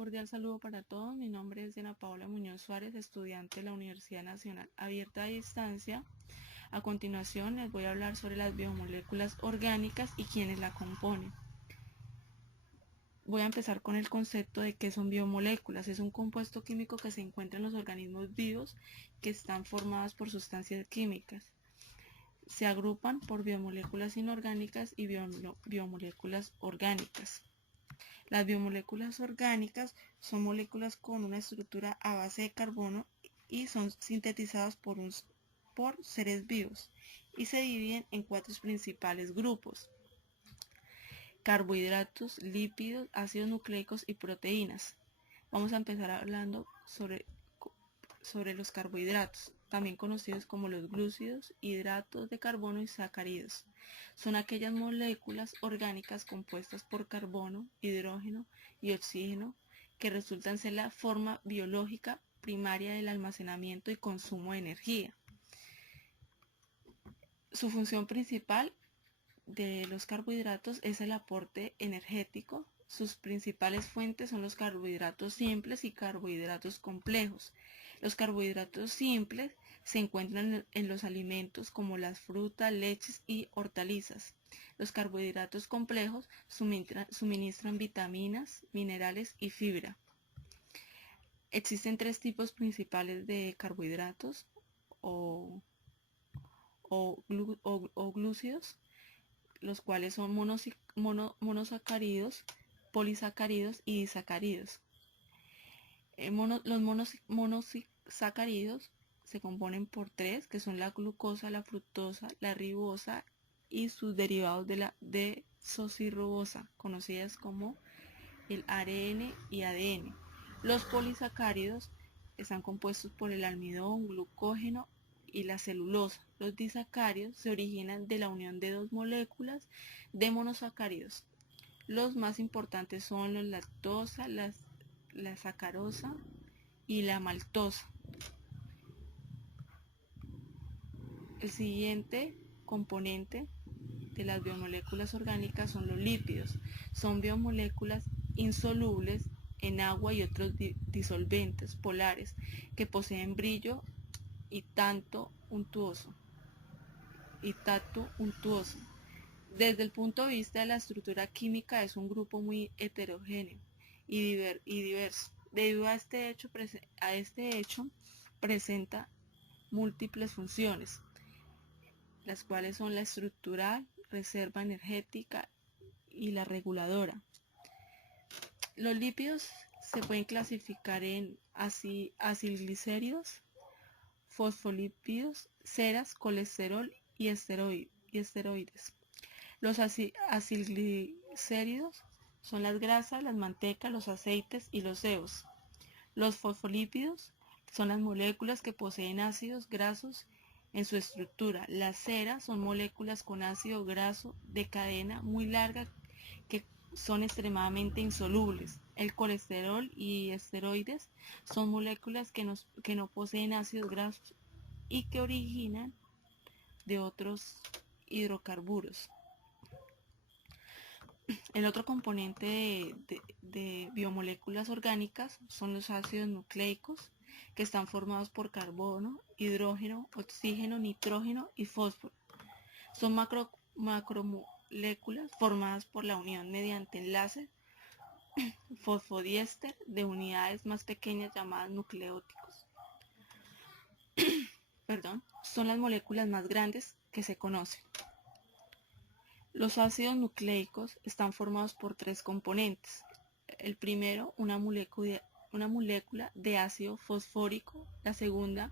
cordial saludo para todos. Mi nombre es Diana Paola Muñoz Suárez, estudiante de la Universidad Nacional Abierta a Distancia. A continuación les voy a hablar sobre las biomoléculas orgánicas y quiénes la componen. Voy a empezar con el concepto de qué son biomoléculas. Es un compuesto químico que se encuentra en los organismos vivos que están formadas por sustancias químicas. Se agrupan por biomoléculas inorgánicas y biomoléculas orgánicas. Las biomoléculas orgánicas son moléculas con una estructura a base de carbono y son sintetizadas por seres vivos y se dividen en cuatro principales grupos: carbohidratos, lípidos, ácidos nucleicos y proteínas. Vamos a empezar hablando sobre los carbohidratos, también conocidos como los glúcidos, hidratos de carbono y sacáridos. Son aquellas moléculas orgánicas compuestas por carbono, hidrógeno y oxígeno que resultan ser la forma biológica primaria del almacenamiento y consumo de energía. Su función principal de los carbohidratos es el aporte energético. Sus principales fuentes son los carbohidratos simples y carbohidratos complejos. Los carbohidratos simples se encuentran en los alimentos como las frutas, leches y hortalizas. Los carbohidratos complejos suministran vitaminas, minerales y fibra. Existen tres tipos principales de carbohidratos o glúcidos, los cuales son monosacáridos, polisacáridos y disacáridos. Los monosacáridos se componen por tres, que son la glucosa, la fructosa, la ribosa y sus derivados de la desoxirribosa, conocidas como el ARN y ADN. Los polisacáridos están compuestos por el almidón, glucógeno y la celulosa. Los disacáridos se originan de la unión de dos moléculas de monosacáridos. Los más importantes son la lactosa, la sacarosa y la maltosa. El siguiente componente de las biomoléculas orgánicas son los lípidos. Son biomoléculas insolubles en agua y otros disolventes polares que poseen brillo y tacto untuoso. Desde el punto de vista de la estructura química es un grupo muy heterogéneo y diverso. Debido a este hecho presenta múltiples funciones, las cuales son la estructural, reserva energética y la reguladora. Los lípidos se pueden clasificar en acilglicéridos, fosfolípidos, ceras, colesterol y esteroides. Los acilglicéridos son las grasas, las mantecas, los aceites y los sebos. Los fosfolípidos son las moléculas que poseen ácidos grasos en su estructura. Las ceras son moléculas con ácido graso de cadena muy larga que son extremadamente insolubles. El colesterol y esteroides son moléculas que no poseen ácidos grasos y que originan de otros hidrocarburos. El otro componente de biomoléculas orgánicas son los ácidos nucleicos, que están formados por carbono, hidrógeno, oxígeno, nitrógeno y fósforo. Son macromoléculas formadas por la unión mediante enlaces fosfodiéster de unidades más pequeñas llamadas nucleótidos. Son las moléculas más grandes que se conocen. Los ácidos nucleicos están formados por tres componentes. El primero, una molécula de ácido fosfórico. La segunda,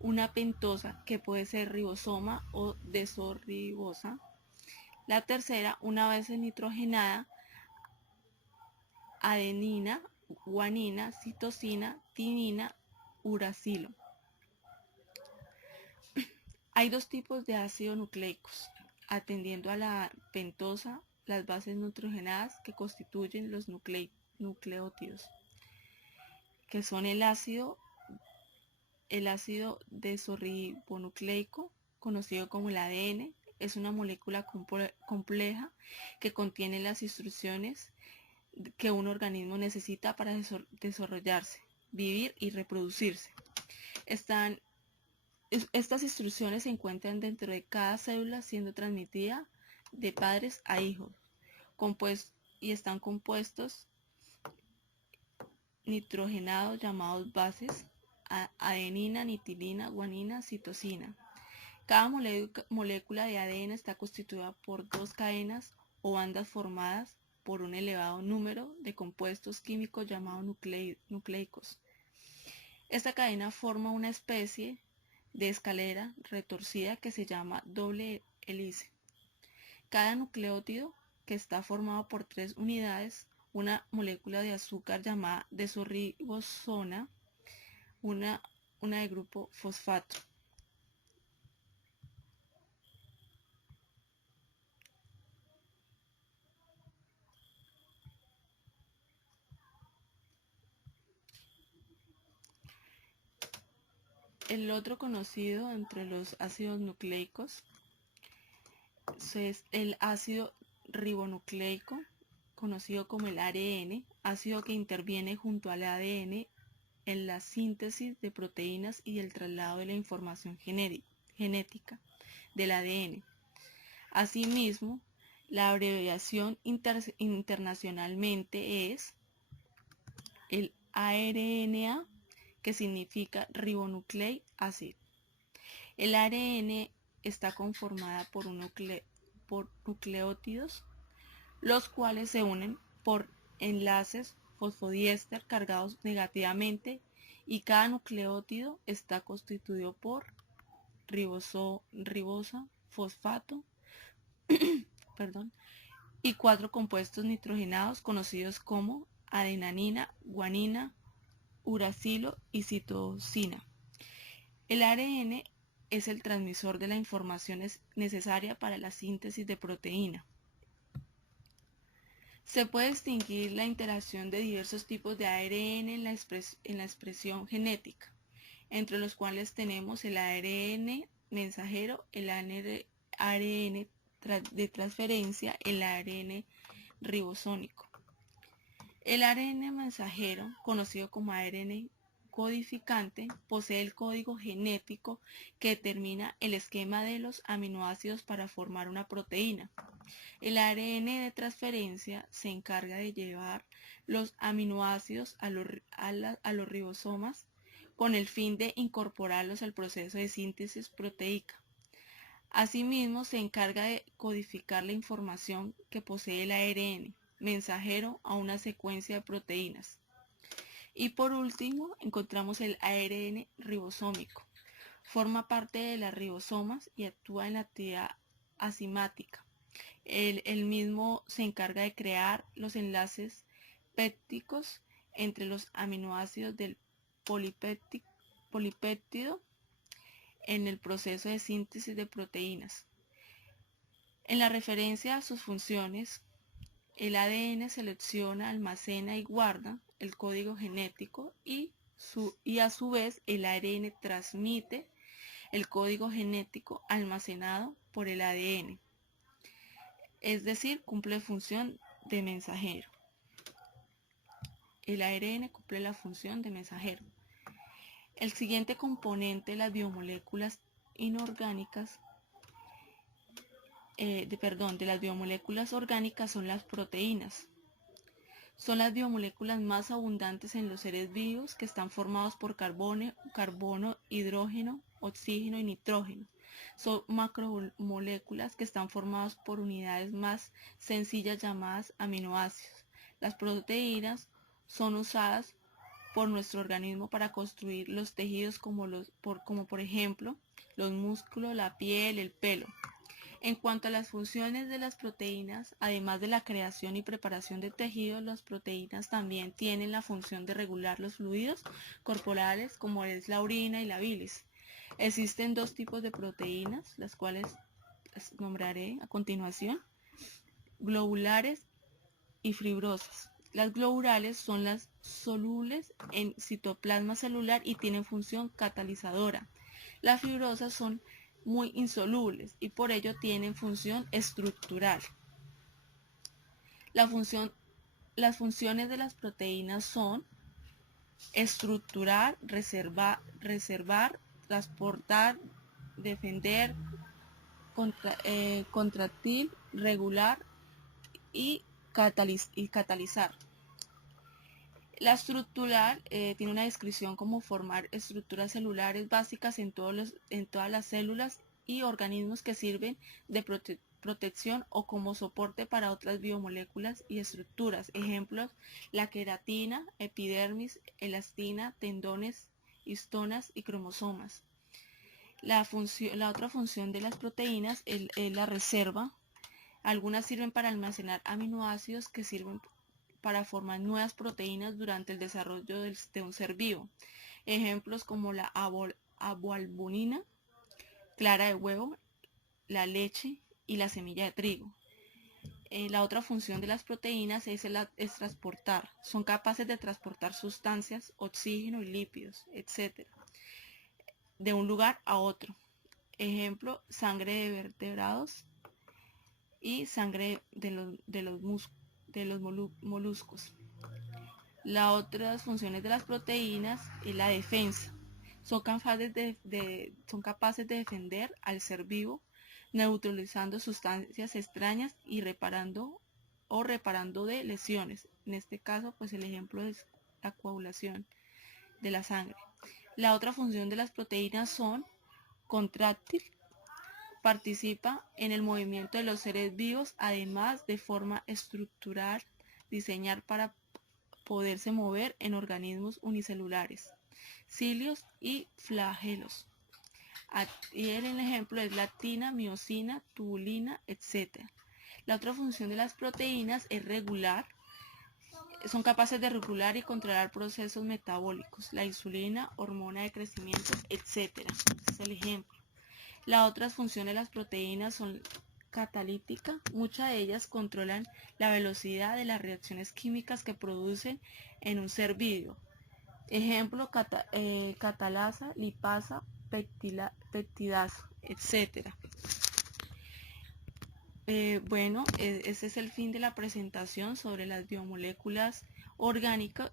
una pentosa que puede ser ribosoma o desoxirribosa. La tercera, una base nitrogenada, adenina, guanina, citosina, timina, uracilo. Hay dos tipos de ácidos nucleicos, atendiendo a la pentosa, las bases nitrogenadas que constituyen los nucleótidos, que son el ácido desoxirribonucleico, conocido como el ADN. Es una molécula compleja que contiene las instrucciones que un organismo necesita para desarrollarse, vivir y reproducirse. Estas instrucciones se encuentran dentro de cada célula siendo transmitida de padres a hijos, y están compuestos nitrogenados llamados bases: adenina, nitilina, guanina, citosina. Cada molécula de ADN está constituida por dos cadenas o bandas formadas por un elevado número de compuestos químicos llamados nucleicos. Esta cadena forma una especie de escalera retorcida que se llama doble hélice. Cada nucleótido, que está formado por 3 unidades, una molécula de azúcar llamada desoxirribosona, una de grupo fosfato. El otro conocido entre los ácidos nucleicos es el ácido ribonucleico, conocido como el ARN, ácido que interviene junto al ADN en la síntesis de proteínas y el traslado de la información genética del ADN. Asimismo, la abreviación internacionalmente es el ARNA, que significa ribonucleic acid. El ARN está conformada por nucleótidos, los cuales se unen por enlaces fosfodiéster cargados negativamente, y cada nucleótido está constituido por ribosa, fosfato y 4 compuestos nitrogenados conocidos como adenina, guanina, uracilo y citosina. El ARN es el transmisor de la información necesaria para la síntesis de proteína. Se puede distinguir la interacción de diversos tipos de ARN en la expresión genética, entre los cuales tenemos el ARN mensajero, el ARN de transferencia, el ARN ribosómico. El ARN mensajero, conocido como ARN codificante, posee el código genético que determina el esquema de los aminoácidos para formar una proteína. El ARN de transferencia se encarga de llevar los aminoácidos a los ribosomas con el fin de incorporarlos al proceso de síntesis proteica. Asimismo, se encarga de codificar la información que posee el ARN mensajero a una secuencia de proteínas. Y por último, encontramos el ARN ribosómico. Forma parte de las ribosomas y actúa en la actividad enzimática. El mismo se encarga de crear los enlaces péptidos entre los aminoácidos del polipéptido en el proceso de síntesis de proteínas. En la referencia a sus funciones, el ADN selecciona, almacena y guarda el código genético y a su vez el ARN transmite el código genético almacenado por el ADN. Es decir, cumple función de mensajero. El ARN cumple la función de mensajero. El siguiente componente de las biomoléculas inorgánicas, de las biomoléculas orgánicas son las proteínas. Son las biomoléculas más abundantes en los seres vivos, que están formados por carbono, hidrógeno, oxígeno y nitrógeno. Son macromoléculas que están formadas por unidades más sencillas llamadas aminoácidos. Las proteínas son usadas por nuestro organismo para construir los tejidos como por ejemplo los músculos, la piel, el pelo. En cuanto a las funciones de las proteínas, además de la creación y preparación de tejidos, las proteínas también tienen la función de regular los fluidos corporales, como es la orina y la bilis. Existen 2 tipos de proteínas, las cuales las nombraré a continuación: globulares y fibrosas. Las globulares son las solubles en citoplasma celular y tienen función catalizadora. Las fibrosas son muy insolubles y por ello tienen función estructural. La función Las funciones de las proteínas son estructurar, reservar, transportar, defender, contractil, regular y catalizar. La estructural tiene una descripción como formar estructuras celulares básicas en todas las células y organismos que sirven de protección o como soporte para otras biomoléculas y estructuras. Ejemplos: la queratina, epidermis, elastina, tendones, histonas y cromosomas. La otra función de las proteínas es la reserva. Algunas sirven para almacenar aminoácidos que sirven para formar nuevas proteínas durante el desarrollo de un ser vivo. Ejemplos como la aboalbumina, clara de huevo, la leche y la semilla de trigo. La otra función de las proteínas es transportar. Son capaces de transportar sustancias, oxígeno y lípidos, etc., de un lugar a otro. Ejemplo: sangre de vertebrados y sangre de los moluscos. Las otras funciones de las proteínas es la defensa. Son capaces de defender al ser vivo, neutralizando sustancias extrañas y reparando de lesiones. En este caso, pues el ejemplo es la coagulación de la sangre. La otra función de las proteínas son contráctil. Participa en el movimiento de los seres vivos, además de forma estructural, diseñar para poderse mover en organismos unicelulares, cilios y flagelos. Y el ejemplo es la actina, miosina, tubulina, etc. La otra función de las proteínas es regular. Son capaces de regular y controlar procesos metabólicos, la insulina, hormona de crecimiento, etc. Este es el ejemplo. Las otras funciones de las proteínas son catalítica. Muchas de ellas controlan la velocidad de las reacciones químicas que producen en un ser vivo. Ejemplo: catalasa, lipasa, peptidasa, etc. Bueno, ese es el fin de la presentación sobre las biomoléculas orgánicas.